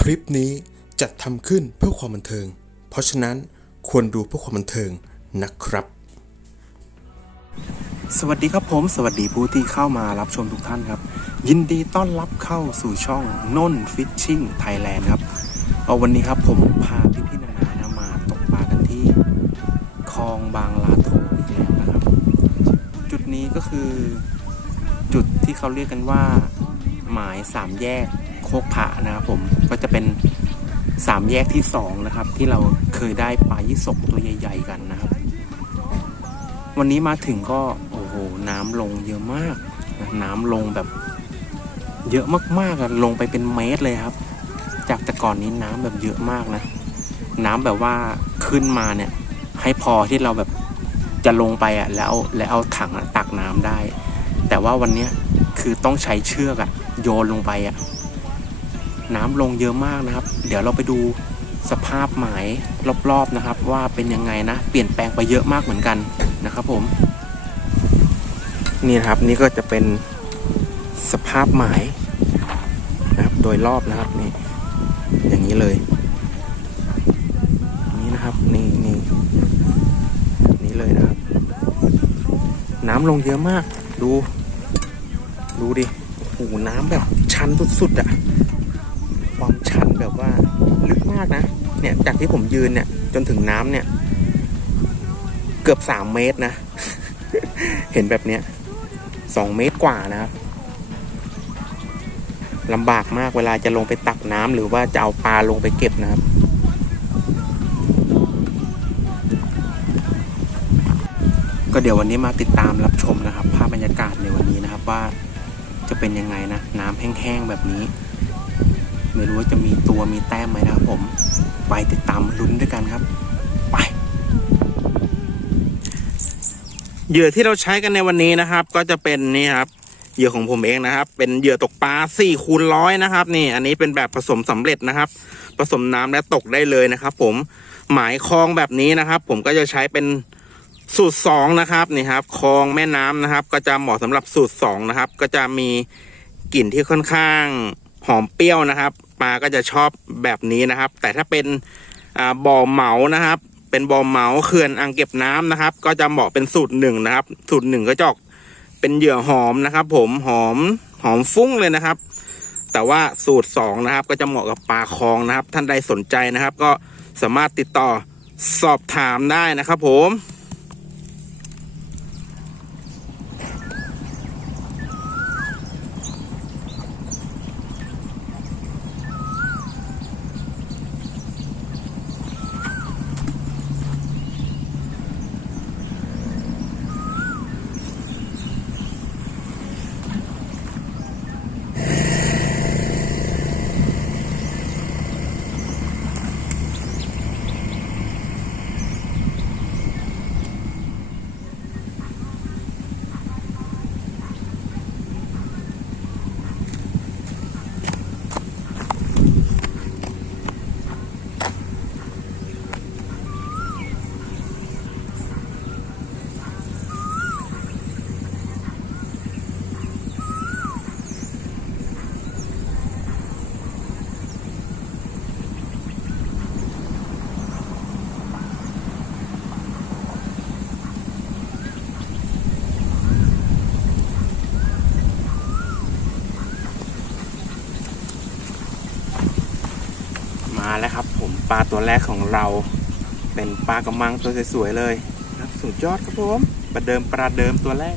คลิปนี้จัดทำขึ้นเพื่อความบันเทิง เพราะฉะนั้นควรดูเพื่อความบันเทิงนะครับ สวัสดีครับผม สวัสดีผู้ที่เข้ามารับชมทุกท่านครับ ยินดีต้อนรับเข้าสู่ช่องนนฟิชชิ่งไทยแลนด์ครับเอาวันนี้ครับผมพาพี่พี่ๆนานานะมาตกปลากันที่คลองบางลาโทอีกแล้วนะครับ จุดนี้ก็คือ จุดที่เขาเรียกกันว่า หมายสามแยก โคกผานะครับผมก็จะเป็นสามแยกที่สองนะครับ ที่เราเคยได้ปลายี่สกตัวใหญ่ ๆ กันนะครับ วันนี้มาถึงก็โอ้โหน้ำลงเยอะมาก น้ำลงแบบ เยอะมากๆลงไปเป็นเมตรเลยครับ จากแต่ก่อนนี้น้ำแบบเยอะมากนะ น้ำแบบว่าขึ้นมาเนี่ย ให้พอที่เราแบบจะลงไปอะแล้วแล้วเอาถังอะตักน้ำได้ แต่ว่าวันนี้คือต้องใช้เชือกอะโยนลงไปอะ น้ำลงเยอะมากนะครับ เดี๋ยวเราไปดูสภาพหมายรอบๆนะครับ ว่าเป็นยังไงนะเปลี่ยนแปลงไปเยอะมากเหมือนกันนะครับผม นี่นะครับนี่ก็จะเป็นสภาพหมายนะครับโดยรอบนะครับนี่อย่างนี้เลย นี่นะครับนี่นี่นี้เลยนะครับ น้ำลงเยอะมากดู ดูดิโอ้โหน้ำแบบชันสุดๆอะความชันแบบ ว่าลึกมากนะ เนี่ยจากที่ผมยืนเนี่ยจนถึงน้ำเนี่ย เกือบสามเมตรนะ เห็นแบบเนี้ยสองเมตรกว่านะครับลำบากมากเวลาจะลงไปตักน้ำหรือว่าจะเอาปลาลงไปเก็บนะครับ ก็เดี๋ยววันนี้มาติดตามรับชมนะครับ ภาพบรรยากาศในวันนี้นะครับว่าจะเป็นยังไงนะ น้ำแห้งๆแบบนี้ ไม่รู้ว่าจะมีตัวมีแต้มไหมนะครับผม ไปติดตามลุ้นด้วยกันครับ ไปเหยื่อที่เราใช้กันในวันนี้นะครับ ก็จะเป็นนี่ครับเหยื่อของผมเองนะครับ เป็นเหยื่อตกปลา4คูณร้อยนะครับ นี่อันนี้เป็นแบบผสมสำเร็จนะครับ ผสมน้ำและตกได้เลยนะครับ ผมหมายคลองแบบนี้นะครับ ผมก็จะใช้เป็นสูตรสองนะครับนี่ครับคลองแม่น้ำนะครับ ก็จะเหมาะสำหรับสูตรสองนะครับ ก็จะมีกลิ่นที่ค่อนข้างหอมเปรี้ยวนะครับ ปลาก็จะชอบแบบนี้นะครับ แต่ถ้าเป็นบ่อเหมานะครับ เป็นบ่อเหมาเขื่อนอ่างเก็บน้ำนะครับ ก็จะเหมาะเป็นสูตรหนึ่งนะครับ สูตรหนึ่งก็จะออกเป็นเหยื่อหอมนะครับ ผมหอมหอมฟุ้งเลยนะครับ แต่ว่าสูตรสองนะครับ ก็จะเหมาะกับปลาคลองนะครับ ท่านใดสนใจนะครับ ก็สามารถติดต่อสอบถามได้นะครับ ผม มาแล้วครับ ผมปลาตัวแรกของเรา เป็นปลากระมังตัวสวยๆเลยครับสุดยอดครับผมประเดิมปลาเดิมตัวแรก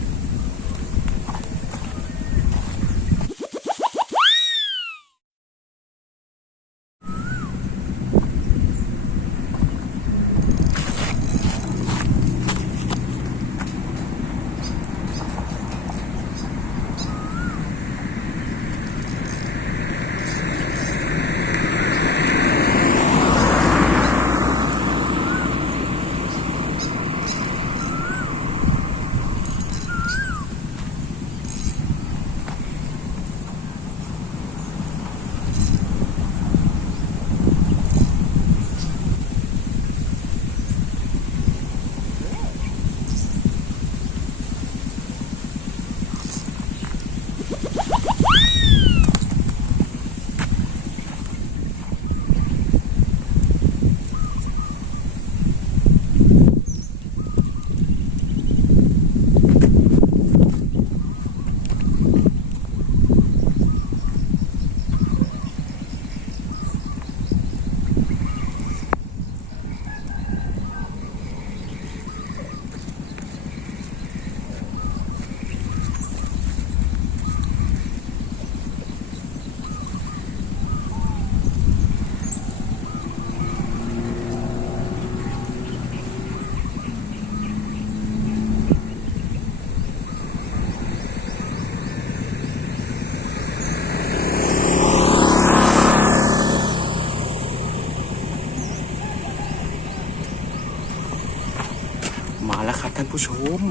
น ท่าน ผู้ชม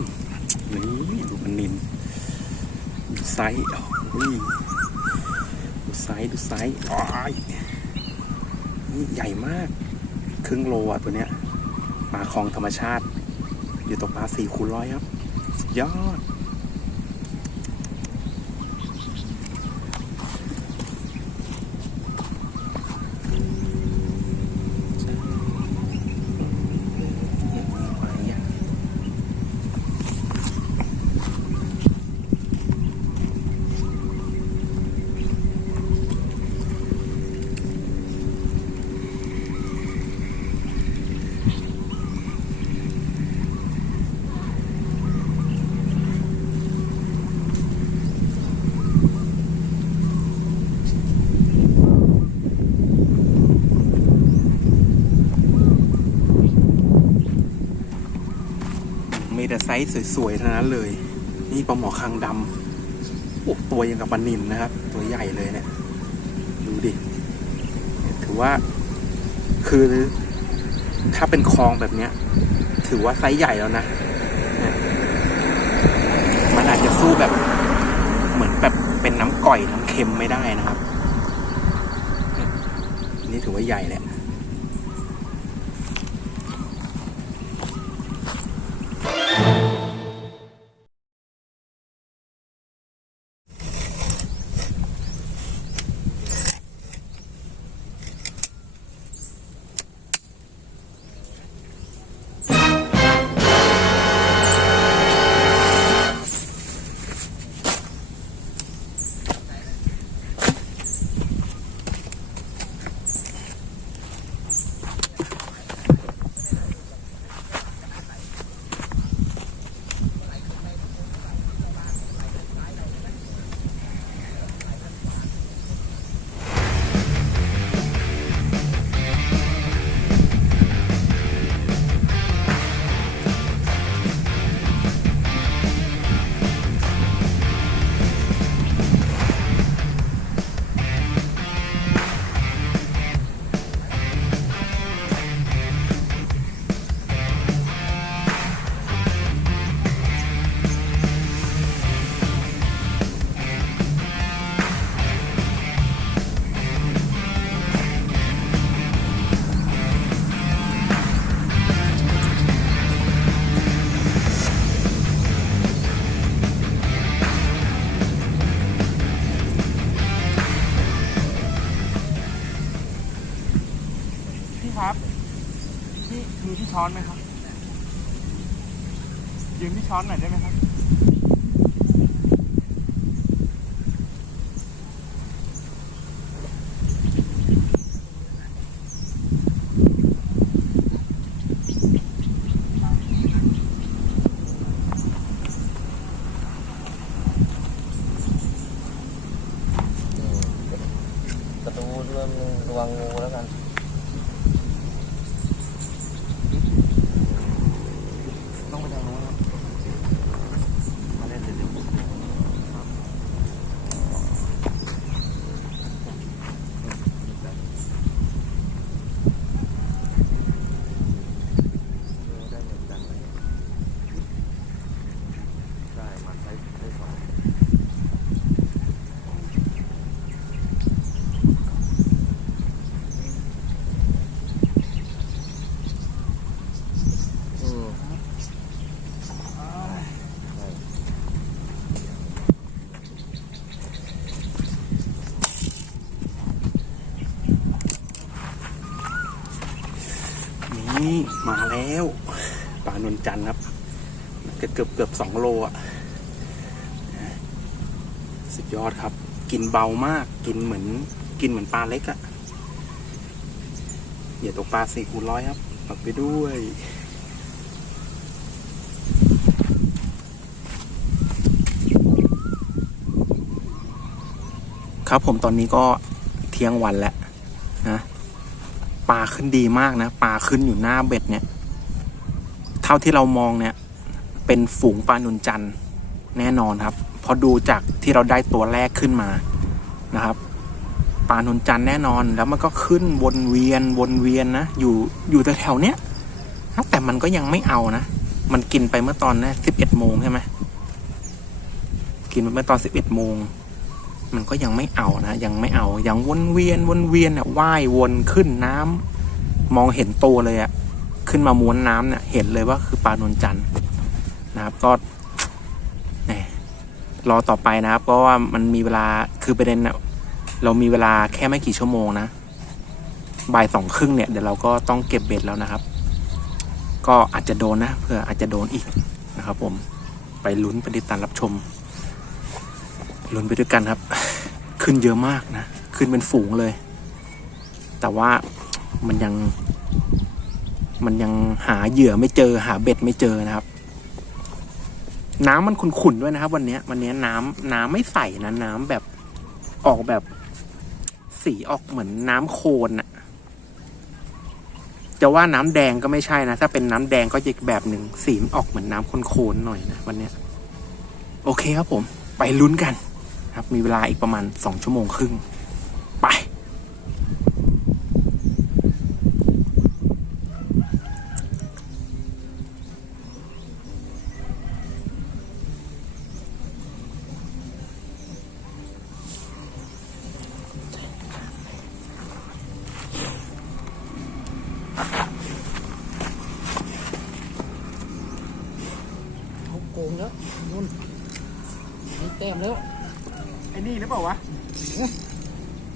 นี่ดูมันนินดูไซส์ดูไซส์ดูไซส์อ้ายนี่ใหญ่มาก ครึ่งโลอะตัวเนี้ยปลาคลองธรรมชาติ อยู่ตกปลาสี่คูณร้อยครับ ยอด มีแต่ไซส์สวยๆทั้งนั้นเลย นี่ปลาหมอคางดำโอ้ตัวยังกับปลานินนะครับ ตัวใหญ่เลยเนี่ยดูดิถือว่า คือถ้าเป็นคลองแบบเนี้ย ถือว่าไซส์ใหญ่แล้วนะนี่มันอาจจะสู้แบบ เหมือนแบบเป็นน้ำก่อยน้ำเค็มไม่ได้นะครับ นี่ยนี่ถือว่าใหญ่แหละ ช้อนไหมครับยืมที่ช้อนหน่อยได้ไหมครับ ประตูเริ่มระวังงูแล้วกัน ต้องไปทางโน้นครับมาเล่นเดี๋ยวนี่ มาแล้วปลานนจันทร์ครับเกือบเกือบเกือบสองโลอะสุดยอดครับ กินเบามากกินเหมือน กินเหมือนปลาเล็กอะ่ะอย่าตกปลาสี่คูร้อยครับปักไปด้วยครับผมตอนนี้ก็เที่ยงวันแล้ว ปลาขึ้นดีมากนะปลาขึ้นอยู่หน้าเบ็ดเนี่ย เท่าที่เรามองเนี่ย เป็นฝูงปลาหนุนจันแน่นอนครับพอดูจากที่เราได้ตัวแรกขึ้นมานะครับปลาหนุนจันแน่นอนแล้วมันก็ขึ้นวนเวียนวนเวียนนะอยู่อยู่แถวๆเนี้ยแต่มันก็ยังไม่เอานะมันกินไปเมื่อตอนนะสิบเอ็ดโมงใช่ไหมกินไปเมื่อตอนสิบเอ็ดโมง มันก็ยังไม่เอานะ ยังไม่เอา ยังวนเวียนวนเวียนอะว่ายวนขึ้นน้ำมองเห็นตัวเลยอะ ขึ้นมาม้วนน้ำเนี่ยเห็นเลยว่าคือปลานวลจันทร์นะครับก็แหมรอต่อไปนะครับ เพราะว่ามันมีเวลาคือประเด็นน่ะเรามีเวลาแค่ไม่กี่ชั่วโมงนะบ่ายสองครึ่งเนี่ยเดี๋ยวเราก็ต้องเก็บเบ็ดแล้วนะครับ ก็อาจจะโดนนะเพื่ออาจจะโดนอีกนะครับ ผมไปลุ้นไปติดตามรับชม ลุ้นไปด้วยกันครับ ขึ้นเยอะมากนะ ขึ้นเป็นฝูงเลย แต่ว่ามันยัง มันยังหาเหยื่อไม่เจอ หาเบ็ดไม่เจอนะครับ น้ำมันขุ่นๆด้วยนะครับ วันนี้วันนี้น้ำน้ำไม่ใสนะน้ำแบบออกแบบสีออกเหมือนน้ำโคลนอะจะว่าน้ำแดงก็ไม่ใช่นะ ถ้าเป็นน้ำแดงก็จะอีกแบบหนึ่งสีมันออกเหมือนน้ำโคลนๆหน่อยนะวันเนี้ย โอเคครับผม ไปลุ้นกัน ครับ มีเวลาอีกประมาณสองชั่วโมงครึ่ง ไป เขาโกงแล้วนุ่นมีแต้มแล้ว ไอ้นี่หรือเปล่าวะ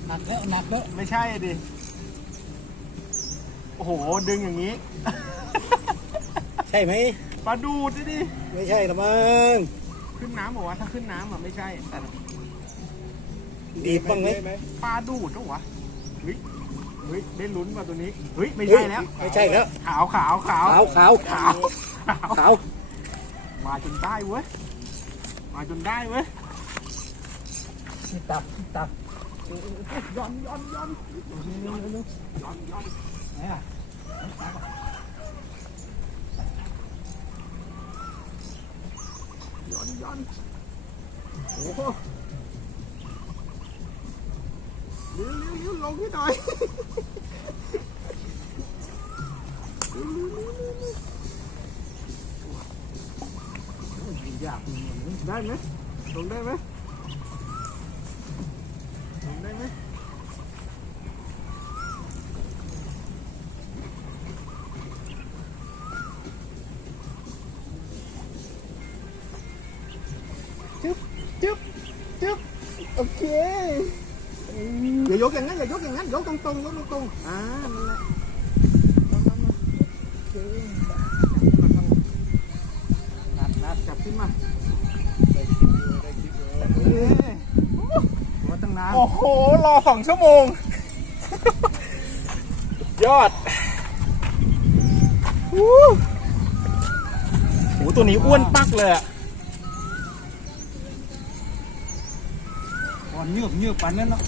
หนักแล้วหนักแล้ว ไม่ใช่ ดิ โอ้โห ดึงอย่างนี้ ใช่ไหมปลาดูดดิไม่ใช่ละมั้งขึ้นน้ำบอกว่าถ้าขึ้นน้ำอะไม่ใช่ แต่ดีบบ้างไหมปลาดูดต้องวะเฮ้ยเฮ้ยได้ลุ้นมาตัวนี้เฮ้ยไม่ใช่แล้ว ไม่ใช่แล้วขาวขาวขาวขาวขาวขาวขาวขาวมาจนได้เว้ยมาจนได้เว้ยที่ตับที่ตับ ย้อนย้อนย้อนย้อนย้อนไหนอะย้อนย้อ โอเคอย่ายกอย่างนั้นอย่ายกอย่างนั้นยกตรงๆยกตรงๆอ่านั่นแหละมามามาโอเคนัดนัดจับขึ้นมาว่าตั้งนานโอ้โหรอสองชั่วโมง ยอดโอ้โหตัวนี้อ้วนปักเลยอะ เยือบเยือบปันนั่นเนาะ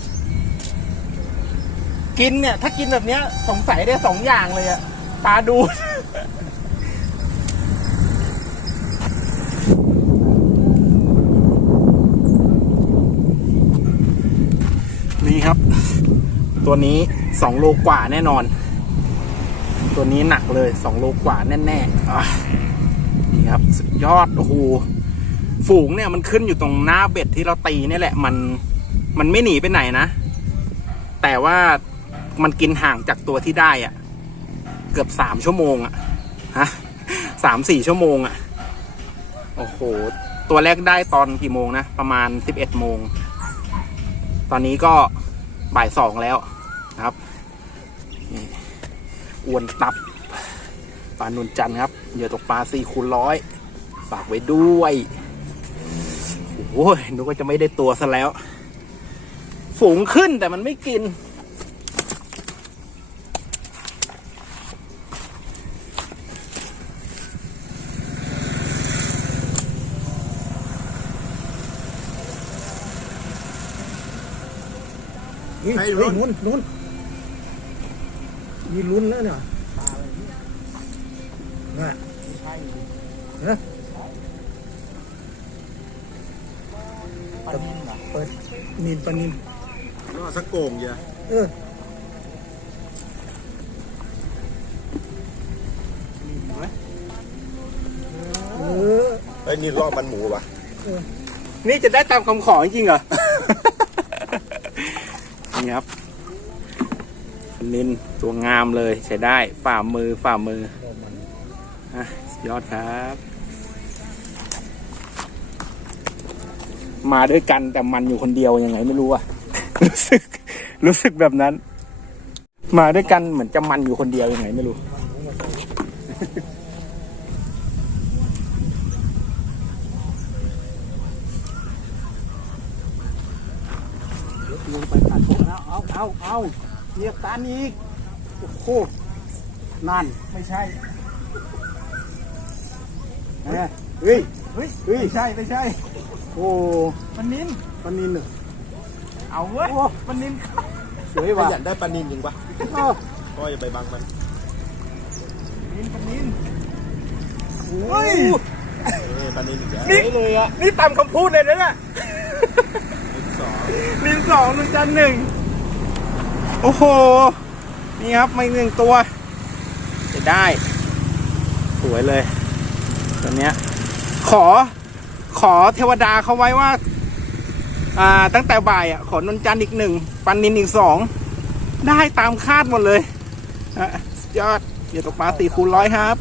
กินเนี่ยถ้ากินแบบเนี้ยสงสัยได้สองอย่างเลยอะปลาดูด นี่ครับ ตัวนี้สองโลกว่าแน่นอน ตัวนี้หนักเลยสองโลกว่าแน่ๆอะนี่ครับ สุดยอดโอ้โหฝูงเนี่ยมันขึ้นอยู่ตรงหน้าเบ็ดที่เราตีเนี่ยแหละมัน มันไม่หนีไปไหนนะ แต่ว่ามันกินห่างจากตัวที่ได้อะเกือบสามชั่วโมงอะฮะสามสี่ชั่วโมงอะโอ้โห ตัวแรกได้ตอนกี่โมงนะ ประมาณสิบเอ็ดโมง ตอนนี้ก็บ่ายสองแล้วนะครับอวนตับปลานุนจันครับเหยื่อตกปลาสี่คูณร้อยฝากไว้ด้วย โอ้ยนึกว่าจะไม่ได้ตัวซะแล้ว ฝูงขึ้นแต่มันไม่กิน นี่เฮ้ยนุ่นนุ่นมีลุ้นแล้วเนี่ยน่ะฮะปลานินเหรอเปิดนินปลานิน แล้วสักโกงอย่าเออนินเว้ยเออ้นี่รอบมันหมูปะนี่จะได้ตามคำขอจริงๆเหรอ นี่ครับนินตัวงามเลยใช้ได้ฝ่ามือฝ่ามืออะสุดยอดครับ มาด้วยกันแต่มันอยู่คนเดียวยังไงไม่รู้อะ รู้สึก รู้สึกแบบนั้น มาด้วยกันเหมือนจะมันอยู่คนเดียวยังไงไม่รู้ลงไปตัดผมแล้ว เอาเอาเอาเหยียบตานอีก โอ้โหนั่น ไม่ใช่เอ้ยเฮ้ย เฮ้ย เฮ้ย ไม่ใช่ ไม่ใช่ โอ้ มันนินมันนินเหรอ เอาเว้ยมันนินสวยไม่ว่ะอยากได้ปลานินจริงปะเออก็อย่าไปบังมันนินมันนินโอ้ยเอ้ยปลานินอีกแล้วนี่สวยเลยอะนี่ตามคำพูดเลยนะเนี่ยสองลินสองหนึ่งจันหนึ่งโอ้โหนี่ครับไม่หนึ่งตัวจะได้ สวยเลยตัวเนี้ยขอขอเทวดาเขาไว้ว่า อ่าตั้งแต่บ่ายอะขอนนจันทร์อีกหนึ่งปันนินอีกสองได้ตามคาดหมดเลยอะสุดยอดเดี๋ยวตกปลาสี่คูณร้อยครับ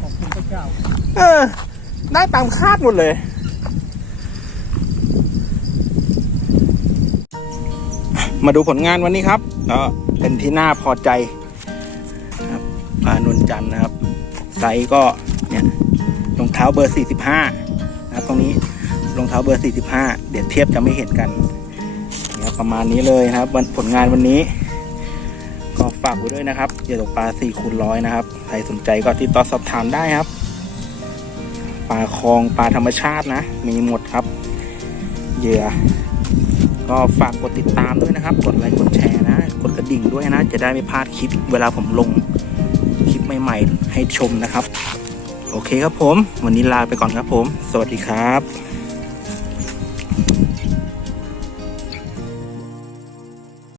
ขอบคุณพระเจ้าเออได้ตามคาดหมดเลย มาดูผลงานวันนี้ครับก็เป็นที่น่าพอใจครับพานนจันทร์นะครับ ไซส์ก็เนี่ยรองเท้าเบอร์ 45นะครับตรงนี้ รองเท้าเบอร์ 45 เดี๋ยวเทียบจะไม่เห็นกันนะครับประมาณนี้เลยนะครับวันผลงานวันนี้ ก็ฝากไว้ด้วยนะครับเหยื่อตกปลา4คูณร้อยนะครับใครสนใจก็ติดต่อสอบถามได้ครับปลาคลองปลาธรรมชาตินะ มีหมดครับเหยื่อก็ฝากกดติดตามด้วยนะครับ กดไลค์กดแชร์นะ กดกระดิ่งด้วยนะ จะได้ไม่พลาดคลิปเวลาผมลงคลิปใหม่ ๆ ให้ชมนะครับ โอเคครับผม วันนี้ลาไปก่อนครับผม สวัสดีครับ Thank you.